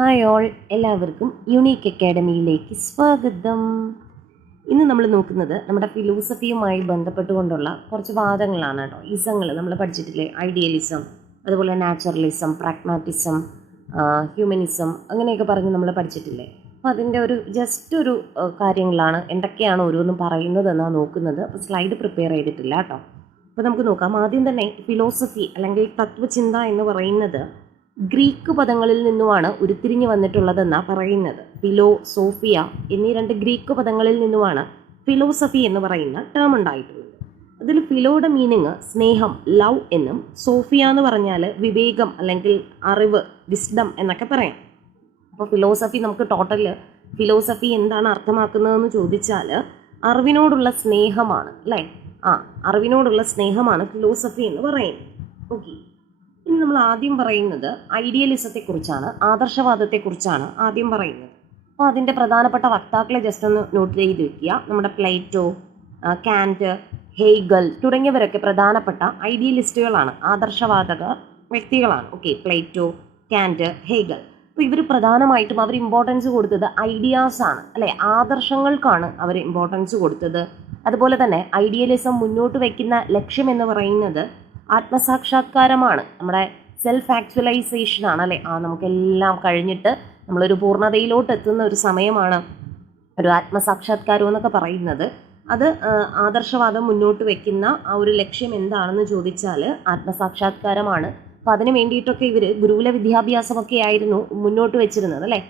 Hi all എല്ലാവർക്കും unique അക്കാഡമിയിലേക്ക് സ്വാഗതം. ഇന്ന് നമ്മൾ നോക്കുന്നത് നമ്മുടെ ഫിലോസഫിയുമായി ബന്ധപ്പെട്ടുകൊണ്ടുള്ള കുറച്ച് വാദങ്ങളാണ് കേട്ടോ. ഇസങ്ങൾ നമ്മൾ പഠിച്ചിട്ടില്ലേ? ഐഡിയലിസം അതുപോലെ നാച്ചുറലിസം പ്രാഗ്മാറ്റിസം ഹ്യൂമനിസം അങ്ങനെയൊക്കെ പറഞ്ഞ് നമ്മൾ പഠിച്ചിട്ടില്ലേ? അപ്പോൾ അതിന്റെ ഒരു ജസ്റ്റ് ഒരു കാര്യങ്ങളാണ് എന്തൊക്കെയാണ് ഓരോന്നും പറയുന്നതെന്നാണ് നോക്കുന്നത്. അപ്പോൾ സ്ലൈഡ് പ്രിപ്പയർ ചെയ്തിട്ടില്ല കേട്ടോ. അപ്പോൾ നമുക്ക് നോക്കാം. ആദ്യം തന്നെ ഫിലോസഫി അല്ലെങ്കിൽ തത്വചിന്ത എന്ന് പറയുന്നത് ഗ്രീക്ക് പദങ്ങളിൽ നിന്നുമാണ് ഉരുത്തിരിഞ്ഞു വന്നിട്ടുള്ളതെന്നാണ് പറയുന്നത്. ഫിലോ സോഫിയ എന്നീ രണ്ട് ഗ്രീക്ക് പദങ്ങളിൽ നിന്നുമാണ് ഫിലോസഫി എന്ന് പറയുന്ന ടേം ഉണ്ടായിട്ടുള്ളത്. അതിൽ ഫിലോയുടെ മീനിങ് സ്നേഹം ലവ് എന്നും സോഫിയ എന്ന് പറഞ്ഞാൽ വിവേകം അല്ലെങ്കിൽ അറിവ് വിസ്ഡം എന്നൊക്കെ പറയാം. അപ്പോൾ ഫിലോസഫി നമുക്ക് ടോട്ടൽ ഫിലോസഫി എന്താണ് അർത്ഥമാക്കുന്നതെന്ന് ചോദിച്ചാൽ അറിവിനോടുള്ള സ്നേഹമാണ് അല്ലേ? ആ അറിവിനോടുള്ള സ്നേഹമാണ് ഫിലോസഫി എന്ന് പറയുന്നത്. ഓക്കെ. ഇനി നമ്മൾ ആദ്യം പറയുന്നത് ഐഡിയലിസത്തെക്കുറിച്ചാണ് ആദർശവാദത്തെക്കുറിച്ചാണ് ആദ്യം പറയുന്നത്. അപ്പോൾ അതിന്റെ പ്രധാനപ്പെട്ട വക്താക്കളെ ജസ്റ്റ് ഒന്ന് നോട്ട് ചെയ്ത് വെക്കുക. നമ്മുടെ പ്ലേറ്റോ കാന്റ് ഹെയ്ഗൽ തുടങ്ങിയവരൊക്കെ പ്രധാനപ്പെട്ട ഐഡിയലിസ്റ്റുകളാണ് ആദർശവാദക വ്യക്തികളാണ്. ഓക്കെ പ്ലേറ്റോ കാന്റ് ഹെയ്ഗൽ അപ്പോൾ ഇവർ പ്രധാനമായിട്ടും അവർ ഇമ്പോർട്ടൻസ് കൊടുത്തത് ഐഡിയാസാണ് അല്ലെ? ആദർശങ്ങൾക്കാണ് അവർ ഇമ്പോർട്ടൻസ് കൊടുത്തത്. അതുപോലെ തന്നെ ഐഡിയലിസം മുന്നോട്ട് വയ്ക്കുന്ന ലക്ഷ്യം എന്ന് പറയുന്നത് ആത്മസാക്ഷാത്കാരമാണ്. നമ്മുടെ സെൽഫ് ആക്ച്വലൈസേഷൻ ആണല്ലേ അല്ലെ? ആ നമുക്കെല്ലാം കഴിഞ്ഞിട്ട് നമ്മളൊരു പൂർണതയിലോട്ട് എത്തുന്ന ഒരു സമയമാണ് ഒരു ആത്മസാക്ഷാത്കാരം എന്നൊക്കെ പറയുന്നത്. അത് ആദർശവാദം മുന്നോട്ട് വെക്കുന്ന ആ ഒരു ലക്ഷ്യം എന്താണെന്ന് ചോദിച്ചാൽ ആത്മസാക്ഷാത്കാരമാണ്. അപ്പോൾ അതിന് വേണ്ടിയിട്ടൊക്കെ ഇവർ ഗുരുകുല വിദ്യാഭ്യാസമൊക്കെ ആയിരുന്നു മുന്നോട്ട് വെച്ചിരുന്നത് അല്ലേ?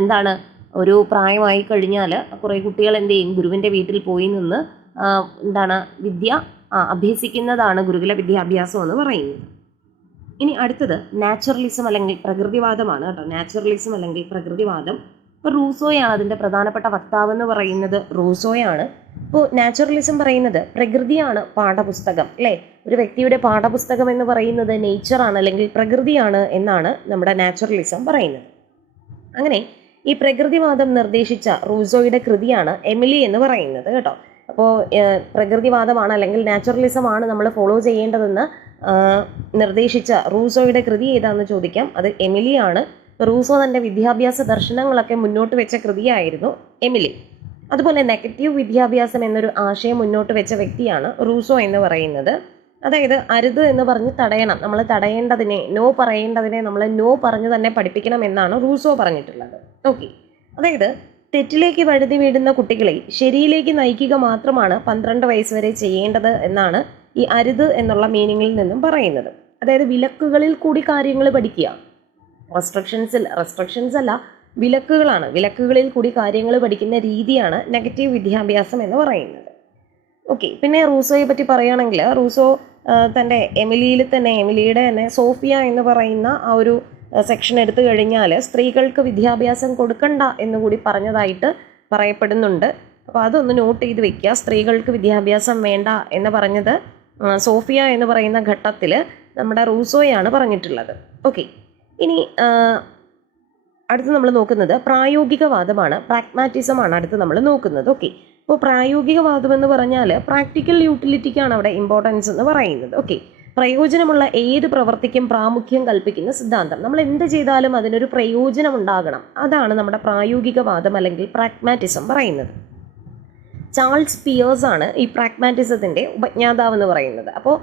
എന്താണ്? ഒരു പ്രായമായി കഴിഞ്ഞാൽ കുറേ കുട്ടികൾ എന്ത് ചെയ്യും? ഗുരുവിന്റെ വീട്ടിൽ പോയി നിന്ന് എന്താണ്? വിദ്യ അഭ്യസിക്കുന്നതാണ് ഗുരുകുല വിദ്യാഭ്യാസം എന്ന് പറയുന്നത്. ഇനി അടുത്തത് നാച്ചുറലിസം അല്ലെങ്കിൽ പ്രകൃതിവാദമാണ് കേട്ടോ. നാച്ചുറലിസം അല്ലെങ്കിൽ പ്രകൃതിവാദം. ഇപ്പോൾ റൂസോയാണ് അതിന്റെ പ്രധാനപ്പെട്ട വക്താവ് എന്ന് പറയുന്നത്. റൂസോയാണ്. ഇപ്പോൾ നാച്ചുറലിസം പറയുന്നത് പ്രകൃതിയാണ് പാഠപുസ്തകം അല്ലേ? ഒരു വ്യക്തിയുടെ പാഠപുസ്തകം എന്ന് പറയുന്നത് നേച്ചറാണ് അല്ലെങ്കിൽ പ്രകൃതിയാണ് എന്നാണ് നമ്മുടെ നാച്ചുറലിസം പറയുന്നത്. അങ്ങനെ ഈ പ്രകൃതിവാദം നിർദ്ദേശിച്ച റൂസോയുടെ കൃതിയാണ് എമിലി എന്ന് പറയുന്നത് കേട്ടോ. അപ്പോൾ പ്രകൃതിവാദമാണ് അല്ലെങ്കിൽ നാച്ചുറലിസം ആണ് നമ്മൾ ഫോളോ ചെയ്യേണ്ടതെന്ന് നിർദ്ദേശിച്ച റൂസോയുടെ കൃതി ഏതാണെന്ന് ചോദിക്കാം. അത് എമിലി ആണ് റൂസോ തന്റെ വിദ്യാഭ്യാസ ദർശനങ്ങളൊക്കെ മുന്നോട്ട് വെച്ച കൃതിയായിരുന്നു എമിലി. അതുപോലെ നെഗറ്റീവ് വിദ്യാഭ്യാസം എന്നൊരു ആശയം മുന്നോട്ട് വെച്ച വ്യക്തിയാണ് റൂസോ എന്ന് പറയുന്നത്. അതായത് അരുത് എന്ന് പറഞ്ഞ് തടയണം. നമ്മൾ തടയേണ്ടതിനെ നോ പറയേണ്ടതിനെ നമ്മൾ നോ പറഞ്ഞു തന്നെ പഠിപ്പിക്കണം എന്നാണ് റൂസോ പറഞ്ഞിട്ടുള്ളത്. ഓക്കെ അതായത് തെറ്റിലേക്ക് വഴുതി വീഴുന്ന കുട്ടികളെ ശരിയിലേക്ക് നയിക്കുക മാത്രമാണ് പന്ത്രണ്ട് വയസ്സ് വരെ ചെയ്യേണ്ടത് എന്നാണ് ഈ അരുത് എന്നുള്ള മീനിങ്ങിൽ നിന്നും പറയുന്നത്. അതായത് വിലക്കുകളിൽ കൂടി കാര്യങ്ങൾ പഠിക്കുക. റെസ്ട്രിക്ഷൻസിൽ റെസ്ട്രിക്ഷൻസ് അല്ല വിലക്കുകളാണ്. വിലക്കുകളിൽ കൂടി കാര്യങ്ങൾ പഠിക്കുന്ന രീതിയാണ് നെഗറ്റീവ് വിദ്യാഭ്യാസം എന്ന് പറയുന്നത്. ഓക്കെ പിന്നെ റൂസോയെ പറ്റി പറയുകയാണെങ്കിൽ റൂസോ തന്റെ എമിലിയിൽ തന്നെ എമിലിയുടെ തന്നെ സോഫിയ എന്ന് പറയുന്ന ആ ഒരു സെക്ഷൻ എടുത്തു കഴിഞ്ഞാൽ സ്ത്രീകൾക്ക് വിദ്യാഭ്യാസം കൊടുക്കണ്ട എന്നുകൂടി പറഞ്ഞതായിട്ട് പറയപ്പെടുന്നുണ്ട്. അപ്പോൾ അതൊന്ന് നോട്ട് ചെയ്ത് വെക്കുക സ്ത്രീകൾക്ക് വിദ്യാഭ്യാസം വേണ്ട എന്ന് പറഞ്ഞത് സോഫിയ എന്ന് പറയുന്ന ഘട്ടത്തിൽ നമ്മുടെ റൂസോയാണ് പറഞ്ഞിട്ടുള്ളത്. ഓക്കെ ഇനി അടുത്ത് നമ്മൾ നോക്കുന്നത് പ്രായോഗികവാദമാണ്. പ്രാഗ്മാറ്റിസമാണ് അടുത്ത് നമ്മൾ നോക്കുന്നത്. ഓക്കെ അപ്പോൾ പ്രായോഗികവാദം എന്ന് പറഞ്ഞാൽ പ്രാക്ടിക്കൽ യൂട്ടിലിറ്റിക്കാണ് അവിടെ ഇമ്പോർട്ടൻസ് എന്ന് പറയുന്നത്. ഓക്കെ പ്രയോജനമുള്ള ഏത് പ്രവൃത്തിക്കും പ്രാമുഖ്യം കൽപ്പിക്കുന്ന സിദ്ധാന്തം. നമ്മൾ എന്ത് ചെയ്താലും അതിനൊരു പ്രയോജനം ഉണ്ടാകണം അതാണ് നമ്മുടെ പ്രായോഗികവാദം അല്ലെങ്കിൽ പ്രാഗ്മാറ്റിസം പറയുന്നത്. ചാൾസ് പിയേഴ്സ് ആണ് ഈ പ്രാഗ്മാറ്റിസത്തിന്റെ ഉപജ്ഞാതാവ് എന്ന് പറയുന്നത്. അപ്പോൾ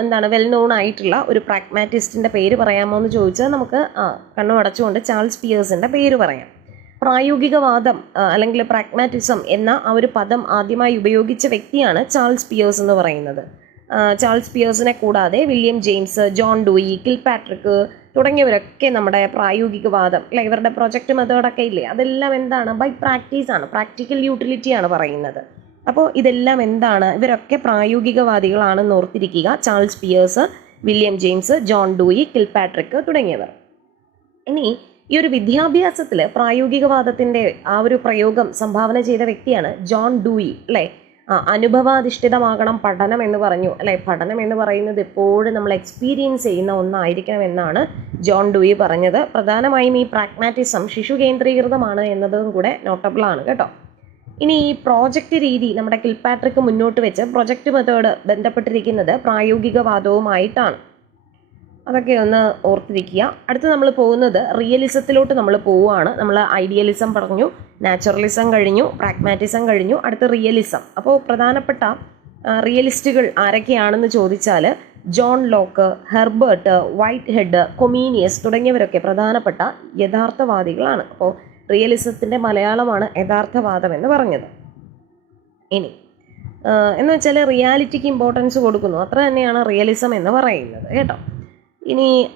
എന്താണ് വെൽ നോൺ ആയിട്ടുള്ള ഒരു പ്രാഗ്മാറ്റിസ്റ്റിന്റെ പേര് പറയാമോ എന്ന് ചോദിച്ചാൽ നമുക്ക് കണ്ണു അടച്ചുകൊണ്ട് ചാൾസ് പിയേഴ്സിന്റെ പേര് പറയാം. പ്രായോഗികവാദം അല്ലെങ്കിൽ പ്രാഗ്മാറ്റിസം എന്ന ആ ഒരു പദം ആദ്യമായി ഉപയോഗിച്ച വ്യക്തിയാണ് ചാൾസ് പിയേഴ്സ് എന്ന് പറയുന്നത്. ചാൾസ് പിയേഴ്സിനെ കൂടാതെ William James John Dewey Kilpatrick തുടങ്ങിയവരൊക്കെ നമ്മുടെ പ്രായോഗികവാദം അല്ലെ? ഇവരുടെ പ്രൊജക്റ്റ് മെത്തേഡൊക്കെ ഇല്ലേ? അതെല്ലാം എന്താണ്? ബൈ പ്രാക്ടീസ് ആണ്. പ്രാക്ടിക്കൽ യൂട്ടിലിറ്റിയാണ് പറയുന്നത്. അപ്പോൾ ഇതെല്ലാം എന്താണ്? ഇവരൊക്കെ പ്രായോഗികവാദികളാണെന്ന് ഓർത്തിരിക്കുക. Charles Peirce William James John Dewey Kilpatrick തുടങ്ങിയവർ. ഇനി ഈ ഒരു വിദ്യാഭ്യാസത്തിൽ പ്രായോഗികവാദത്തിന്റെ ആ ഒരു പ്രയോഗം സംഭാവന ചെയ്ത വ്യക്തിയാണ് ജോൺ ഡൂയി. അല്ലേ? അനുഭവാധിഷ്ഠിതമാകണം പഠനം എന്ന് പറഞ്ഞു. അല്ലെ? പഠനം എന്ന് പറയുന്നത് എപ്പോഴും നമ്മൾ എക്സ്പീരിയൻസ് ചെയ്യുന്ന ഒന്നായിരിക്കണം എന്നാണ് ജോൺ ഡൂയി പറഞ്ഞത്. പ്രധാനമായും ഈ പ്രാഗ്മാറ്റിസം ശിശു കേന്ദ്രീകൃതമാണ് എന്നതും കൂടെ നോട്ടബിൾ ആണ് കേട്ടോ. ഇനി ഈ പ്രോജക്റ്റ് രീതി നമ്മുടെ കിൽപാട്രിക് മുന്നോട്ട് വെച്ച് പ്രൊജക്റ്റ് മെത്തേഡ് ബന്ധപ്പെട്ടിരിക്കുന്നത് പ്രായോഗികവാദവുമായിട്ടാണ്. അതൊക്കെ ഒന്ന് ഓർത്തിരിക്കുക. അടുത്ത് നമ്മൾ പോകുന്നത് റിയലിസത്തിലോട്ട് നമ്മൾ പോവുകയാണ്. നമ്മൾ ഐഡിയലിസം പറഞ്ഞു നാച്ചുറലിസം കഴിഞ്ഞു പ്രാഗ്മാറ്റിസം കഴിഞ്ഞു അടുത്ത് റിയലിസം അപ്പോൾ പ്രധാനപ്പെട്ട റിയലിസ്റ്റുകൾ ആരൊക്കെയാണെന്ന് ചോദിച്ചാൽ John Locke Herbert Whitehead Comenius തുടങ്ങിയവരൊക്കെ പ്രധാനപ്പെട്ട യഥാർത്ഥവാദികളാണ്. അപ്പോൾ റിയലിസത്തിന്റെ മലയാളമാണ് യഥാർത്ഥവാദം എന്ന് പറഞ്ഞത്. ഇനി എന്ന് വെച്ചാൽ റിയാലിറ്റിക്ക് ഇമ്പോർട്ടൻസ് കൊടുക്കുന്നു. അത്ര തന്നെയാണ് റിയലിസം എന്ന് പറയുന്നത് കേട്ടോ. ഇനി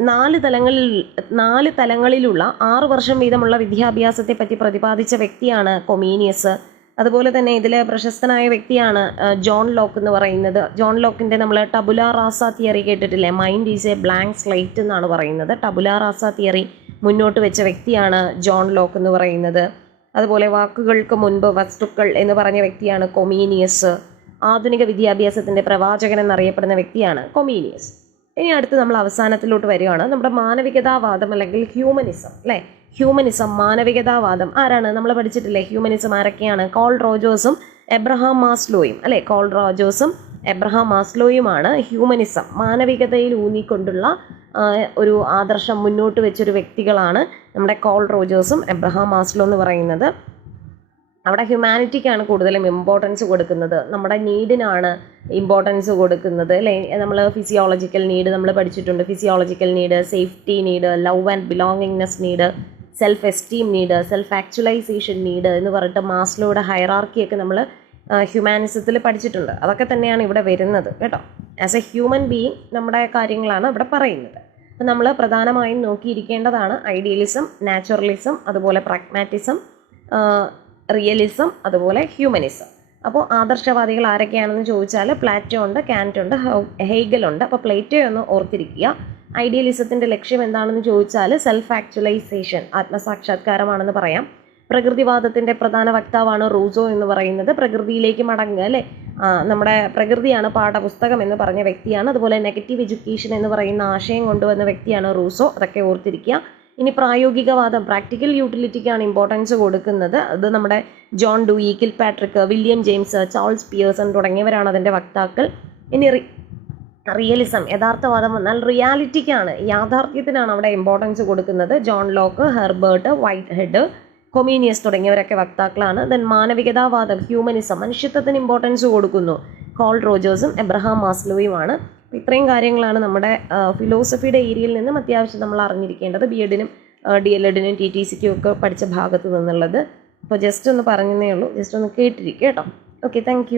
നാല് തലങ്ങളിൽ നാല് തലങ്ങളിലുള്ള ആറ് വർഷം വീതമുള്ള വിദ്യാഭ്യാസത്തെ പറ്റി പ്രതിപാദിച്ച വ്യക്തിയാണ് കൊമീനിയസ്. അതുപോലെ തന്നെ ഇതിൽ പ്രശസ്തനായ വ്യക്തിയാണ് ജോൺ ലോക്ക് എന്ന് പറയുന്നത്. ജോൺ ലോക്കിന്റെ നമ്മൾ ടബുല റാസ തിയറി കേട്ടിട്ടില്ലേ? Mind is a blank slate എന്നാണ് പറയുന്നത്. ടബുല റാസ തിയറി മുന്നോട്ട് വെച്ച വ്യക്തിയാണ് ജോൺ ലോക്ക് എന്ന് പറയുന്നത്. അതുപോലെ വാക്കുകൾക്ക് മുൻപ് വസ്തുക്കൾ എന്ന് പറഞ്ഞ വ്യക്തിയാണ് കൊമീനിയസ്. ആധുനിക വിദ്യാഭ്യാസത്തിന്റെ പ്രവാചകൻ എന്നറിയപ്പെടുന്ന വ്യക്തിയാണ് കൊമീനിയസ്. ഇനി അടുത്ത് നമ്മൾ അവസാനത്തിലോട്ട് വരികയാണ്. നമ്മുടെ മാനവികതാവാദം അല്ലെങ്കിൽ ഹ്യൂമനിസം അല്ലേ? ഹ്യൂമനിസം മാനവികതാവാദം. ആരാണ്? നമ്മൾ പഠിച്ചിട്ടില്ലേ? ഹ്യൂമനിസം ആരൊക്കെയാണ്? കോൾ റോജോസും എബ്രഹാം മാസ്ലോയും അല്ലേ? കോൾ റോജോസും എബ്രഹാം മാസ്ലോയുമാണ് ഹ്യൂമനിസം മാനവികതയിൽ ഊന്നിക്കൊണ്ടുള്ള ഒരു ആദർശം മുന്നോട്ട് വെച്ചൊരു വ്യക്തികളാണ് നമ്മുടെ കോൾ റോജോസും എബ്രഹാം മാസ്ലോ എന്ന് പറയുന്നത്. അവിടെ ഹ്യൂമാനിറ്റിക്കാണ് കൂടുതലും ഇമ്പോർട്ടൻസ് കൊടുക്കുന്നത്. നമ്മുടെ നീഡിനാണ് ഇമ്പോർട്ടൻസ് കൊടുക്കുന്നത്. അല്ലേ? നമ്മൾ ഫിസിയോളജിക്കൽ നീഡ് നമ്മൾ പഠിച്ചിട്ടുണ്ട്. Physiological need safety need love and belongingness need self esteem need self actualization need എന്ന് പറഞ്ഞിട്ട് മാസ്ലോയുടെ ഹൈറാർക്കിയൊക്കെ നമ്മൾ ഹ്യൂമാനിസത്തിൽ പഠിച്ചിട്ടുണ്ട്. അതൊക്കെ തന്നെയാണ് ഇവിടെ വരുന്നത് കേട്ടോ. ആസ് എ ഹ്യൂമൻ ബീയിങ് നമ്മുടെ കാര്യങ്ങളാണ് ഇവിടെ പറയുന്നത്. അപ്പം നമ്മൾ പ്രധാനമായും നോക്കിയിരിക്കേണ്ടതാണ് ഐഡിയലിസം നാച്ചുറലിസം അതുപോലെ പ്രാഗ്മാറ്റിസം റിയലിസം അതുപോലെ ഹ്യൂമനിസം. അപ്പോൾ ആദർശവാദികൾ ആരൊക്കെയാണെന്ന് ചോദിച്ചാൽ പ്ലാറ്റോ ഉണ്ട് കാന്റ് ഉണ്ട് ഹെയ്ഗൽ ഉണ്ട്. അപ്പോൾ പ്ലേറ്റോ ഒന്ന് ഓർത്തിരിക്കുക. ഐഡിയലിസത്തിന്റെ ലക്ഷ്യം എന്താണെന്ന് ചോദിച്ചാൽ സെൽഫ് ആക്ച്വലൈസേഷൻ ആത്മസാക്ഷാത്കാരമാണെന്ന് പറയാം. പ്രകൃതിവാദത്തിന്റെ പ്രധാന വക്താവാണ് റൂസോ എന്ന് പറയുന്നത്. പ്രകൃതിയിലേക്ക് മടങ്ങുക അല്ലേ? നമ്മുടെ പ്രകൃതിയാണ് പാഠപുസ്തകം എന്ന് പറഞ്ഞ വ്യക്തിയാണ്. അതുപോലെ നെഗറ്റീവ് എഡ്യൂക്കേഷൻ എന്ന് പറയുന്ന ആശയം കൊണ്ടുവന്ന വ്യക്തിയാണ് റൂസോ. അതൊക്കെ ഓർത്തിരിക്കുക. ഇനി പ്രായോഗികവാദം. പ്രാക്ടിക്കൽ യൂട്ടിലിറ്റിക്കാണ് ഇമ്പോർട്ടൻസ് കൊടുക്കുന്നത്. അത് നമ്മുടെ John Dewey Kilpatrick William James Charles Pearson തുടങ്ങിയവരാണ് അതിന്റെ വക്താക്കൾ. ഇനി റിയലിസം യഥാർത്ഥവാദം വന്നാൽ റിയാലിറ്റിക്കാണ് യാഥാർത്ഥ്യത്തിനാണ് അവിടെ ഇമ്പോർട്ടൻസ് കൊടുക്കുന്നത്. John Locke Herbert Whitehead Comenius തുടങ്ങിയവരൊക്കെ വക്താക്കളാണ്. ദെൻ മാനവികതാവാദം ഹ്യൂമനിസം മനുഷ്യത്വത്തിന് ഇമ്പോർട്ടൻസ് കൊടുക്കുന്നു. കോൾ റോജേഴ്സും എബ്രഹാം മാസ്ലോയുമാണ് അപ്പോൾ ഇത്രയും കാര്യങ്ങളാണ് നമ്മുടെ ഫിലോസഫിയുടെ ഏരിയയിൽ നിന്നും അത്യാവശ്യം നമ്മൾ അറിഞ്ഞിരിക്കേണ്ടത്. ബി എഡിനും ഡി എൽ എഡിനും ടി ടി സിക്കും ഒക്കെ പഠിച്ച ഭാഗത്ത് നിന്നുള്ളത്. അപ്പോൾ ജസ്റ്റ് ഒന്ന് പറഞ്ഞതേ ഉള്ളൂ. ജസ്റ്റ് ഒന്ന് കേട്ടിരിക്കുക കേട്ടോ. Okay thank